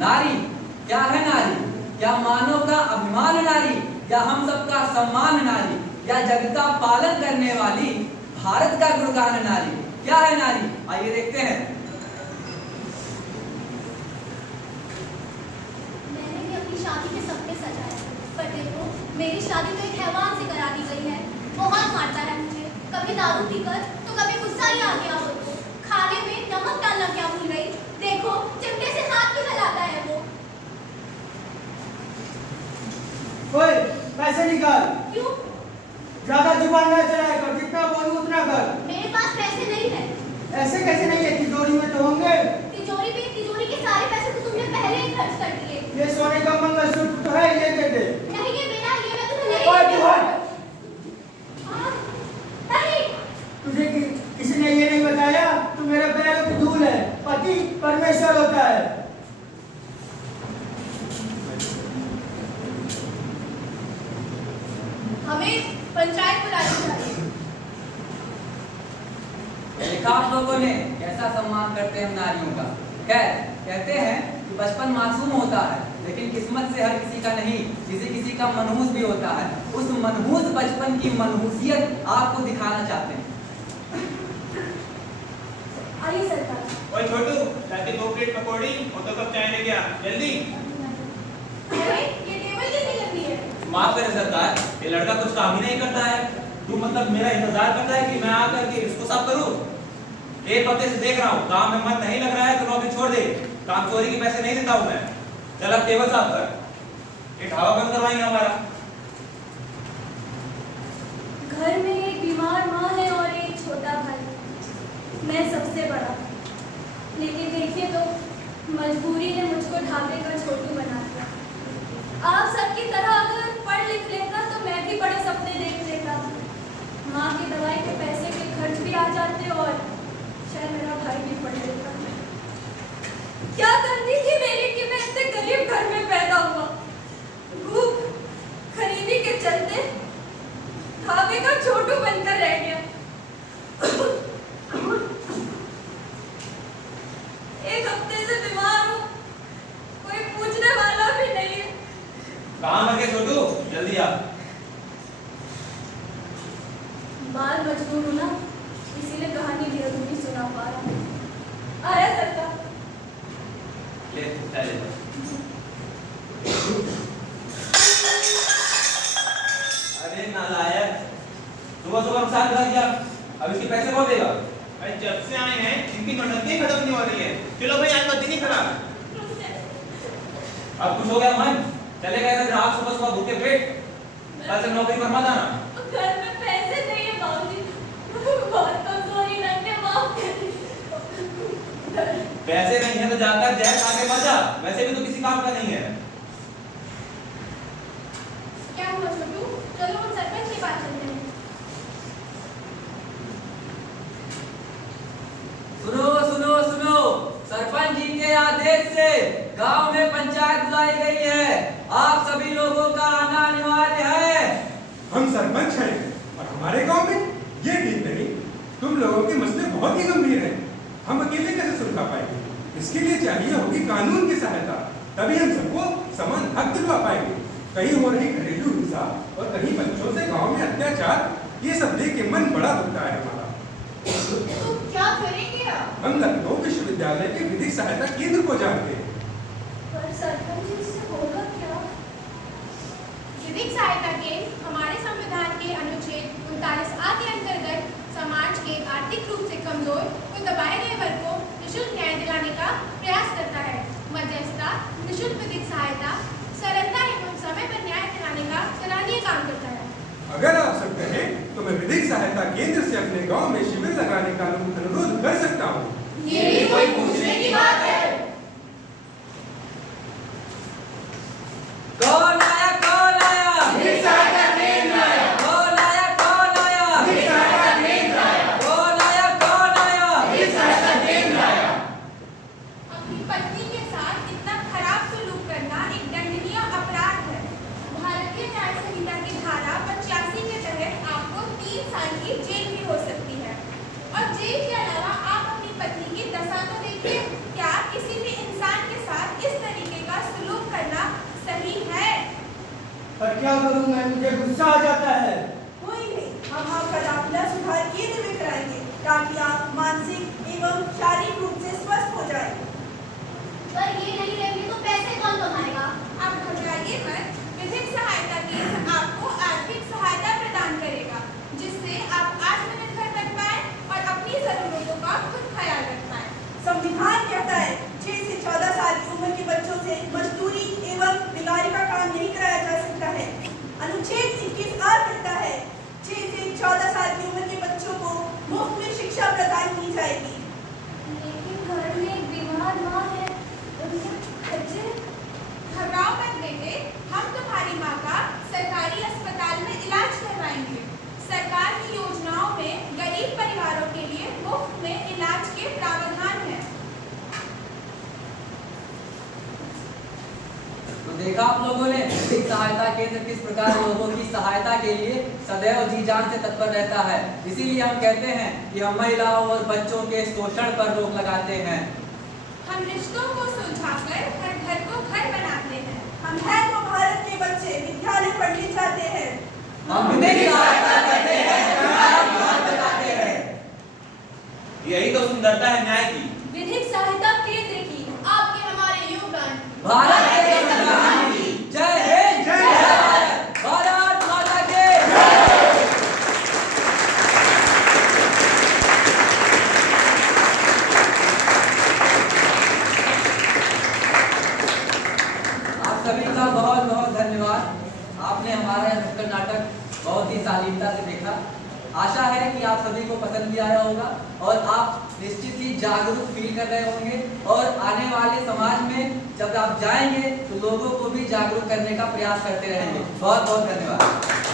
नारी क्या है नारी? क्या मानव का अभिमान नारी, या हम सबका सम्मान नारी, या जग का पालन करने वाली भारत का गुणगान नारी? क्या है नारी? आइए देखते हैं। मैंने भी अपनी शादी के सपने सजाए, पर देखो मेरी शादी तो एक हैवान से करा दी गई है। बहुत मारता है मुझे, कभी दारू पीकर तो कभी गुस्सा ही आ गया हो तो। खाने में नमक डालना क्या भूल गई, देखो चिमटे से हाथ भी हिलाता है वो। ओए, पैसे निकाल। क्यों? ज्यादा जुबान न चलाया कर, जितना बोलूं उतना कर। मेरे पास पैसे नहीं है। ऐसे कैसे नहीं है? तिजोरी में तो होंगे। तिजोरी के सारे पैसे तो तुमने पहले ही खर्च कर दिए। ये सोने का मंगलसूत्र तो है, ये दे दे। नहीं ये मेरा, ये मैं तुम्हें नहीं ओए दूंगी। तू हट। नहीं। तुझे किसी ने ये नहीं बताया? तू मेरे पैरों की धूल है, पति परमेश्वर होता है। हमें पंचायत बुलानी चाहिए। देखा आप लोगों ने कैसा सम्मान करते हैं हम नारियों का। खैर कहते हैं कि बचपन मासूम होता है, लेकिन किस्मत से हर किसी का नहीं, किसी किसी का मनहूस भी होता है। उस मनहूस बचपन की मनहूसियत आपको दिखाना चाहते हैं। आइए सरकार। ओए छोटू, जाके 2 प्लेट पकौड़ी और 2 कप चाय लेके आ, जल्दी। अरे ये टेबल कितनी गंदी है। माफ करें सरकार, ये लड़का कुछ काम ही नहीं करता है। तू मतलब मेरा इंतजार करता है कि मैं आकर के इसको साफ करूं? एक हफ्ते से देख रहा हूँ, काम में मन नहीं लग रहा है तो नौकरी छोड़ दे। काम चोरी के पैसे नहीं देता हूँ मैं। चल अब टेबल साफ कर, ये ढाबा बंद करवाएंगे हमारा। घर में एक बीमार माँ है और एक छोटा भाई। मैं सबसे बड़ा, लेकिन देखिए तो मजबूरी ने मुझको ढाबे का छोटू बना दिया। आप सबकी तरह अगर पढ़ लिख लेता तो मैं भी बड़े सपने देख लेता। माँ की दवाई के पैसे के खर्च भी आ जाते और शायद मेरा भाई भी पढ़ लेता। क्या करनी थी मेरी कि मैं इतने गरीब घर में पैदा हुआ। भूख गरीबी के चलते ढाबे का छोटू बनकर रह गया। एक हफ्ते से बीमार हूँ, कोई पूछने वाला भी नहीं है। कहाँ मर गया छोटू? जल्दी आ। बाल मजबूर हूँ ना, इसीलिए कहानी भी अधूरी सुना पा रहा हूँ। आया सरकार। ले चले। अरे नालायक, सुबह सुबह नुकसान कर दिया, अब इसके पैसे कौन देगा? भाई जब से आए हैं इनकी नौटंकी खत्म नहीं हो रही है। चलो भाई आज मत नहीं खराब। अब कुछ हो गया मन? चले गए थे ग्राहक सुबह सुबह भूखे पेट, कल से नौकरी पर मत आना। घर में पैसे नहीं है बाबूजी, बहुत कमजोरी लगने माफ कर दीजिए। पैसे नहीं है तो जाकर जहर खा के मर जा, वैसे भी तो किसी काम का नहीं है। क्या हुआ छोटू? चलो हम सरपंच के पास चलते हैं। सुनो सुनो सुनो, सरपंच जी के आदेश से गांव में पंचायत बुलाई गई है। आप सभी लोगों का आना अनिवार्य है। हम सरपंच हैं और हमारे गांव में ये ठीक नहीं। तुम लोगों के मसले बहुत ही गंभीर हैं, हम अकेले कैसे सुलझा पाएंगे? इसके लिए चाहिए होगी कानून की सहायता, तभी हम सबको समान हक दिलवा पाएंगे। कहीं हो रही घरेलू हिंसा और कहीं बच्चों से गांव में अत्याचार, ये सब देख के मन बड़ा दुखता है हमारा। तो क्या करेंगे आप? हम लखनऊ विश्वविद्यालय के विधिक सहायता केंद्र को जानते हैं। पर सरपंच जी इससे होगा क्या? विधिक सहायता केंद्र हमारे संविधान के अनुच्छेद 39A के अंतर्गत समाज के आर्थिक रूप से कमजोर और दबाए गए वर्ग को निःशुल्क न्याय दिलाने का प्रयास करता है। मध्यस्थता, निःशुल्क विधिक सहायता, सरलता एवं समय पर न्याय दिलाने का सराहनीय काम करता है। अगर आप सकते हैं तो मैं विधिक सहायता केंद्र से अपने गांव में शिविर लगाने का अनुरोध कर सकता हूँ। ये भी कोई पूछने की बात है? कौन आया? कौन आया? विधिक सहायता केंद्र आया। कौन आया? कौन आया? विधिक सहायता केंद्र आया। कौन आया? कौन आया? विधिक सहायता केंद्र आया। अपनी पत्नी के साथ इतना खराब सलूक करना एक दंडनीय अपराध है। भारतीय न्याय संहिता की धारा 85 के तहत आपको 3 साल की जेल भी हो सकती है और जेल के में मुझे गुस्सा आ जाता है। कोई नहीं, हम आपका दाखिला सुधार केंद्र में कराएंगे ताकि आप मानसिक एवं शारीरिक रूप से स्वस्थ हो जाएं। पर ये नहीं रहेंगे तो पैसे कौन कमाएगा? आप घबराइए मत, विधिक सहायता केंद्र आपको आर्थिक सहायता प्रदान करेगा, जिससे आप आत्मनिर्भर बन पाए और अपनी जरूरतों का खुद ख्याल रख पाए। संविधान कहता है 6 से 14 साल की उम्र के बच्चों से मजदूरी एवं बिगाड़ी का काम नहीं कराया जा सकता है। अनुच्छेद 21 और कहता है 6 से 14 साल की उम्र के बच्चों को मुफ्त में शिक्षा प्रदान की जाएगी। लेकिन घर में एक बीमार माँ है, उनके बच्चे। घबराओ मत बेटे, हम तुम्हारी माँ का सरकारी अस्पताल में इलाज करवाएंगे। सरकार की योजनाओं में गरीब परिवारों के लिए मुफ्त में इलाज के प्रावधान है। तो देखा आप लोगों ने विधिक सहायता केंद्र किस प्रकार लोगों की सहायता के लिए सदैव जी जान से तत्पर रहता है। इसीलिए हम कहते हैं कि हम महिलाओं और बच्चों के शोषण पर रोक लगाते हैं। हम रिश्तों को सुलझाकर हर घर को घर बनाते हैं। हम हैं तो भारत के बच्चे विद्यालय पढ़ने जाते हैं। हम विधिक सहायता करते हैं, ज्ञान बताते हैं। यही तो सुंदरता है न्याय की। विधिक सहायता केंद्र की आपके हमारे योगदान भारत के संविधान की जय हिंद, जय भारत, भारत माता के आप सभी का बहुत बहुत धन्यवाद। आपने हमारा यह नुक्कड़ नाटक बहुत ही शालीनता से देखा। आशा है कि आप सभी को पसंद भी आया होगा और आप निश्चित ही जागरूक फील कर रहे होंगे और आने वाले समाज में जब आप जाएंगे तो लोगों को भी जागरूक करने का प्रयास करते रहेंगे। बहुत बहुत धन्यवाद।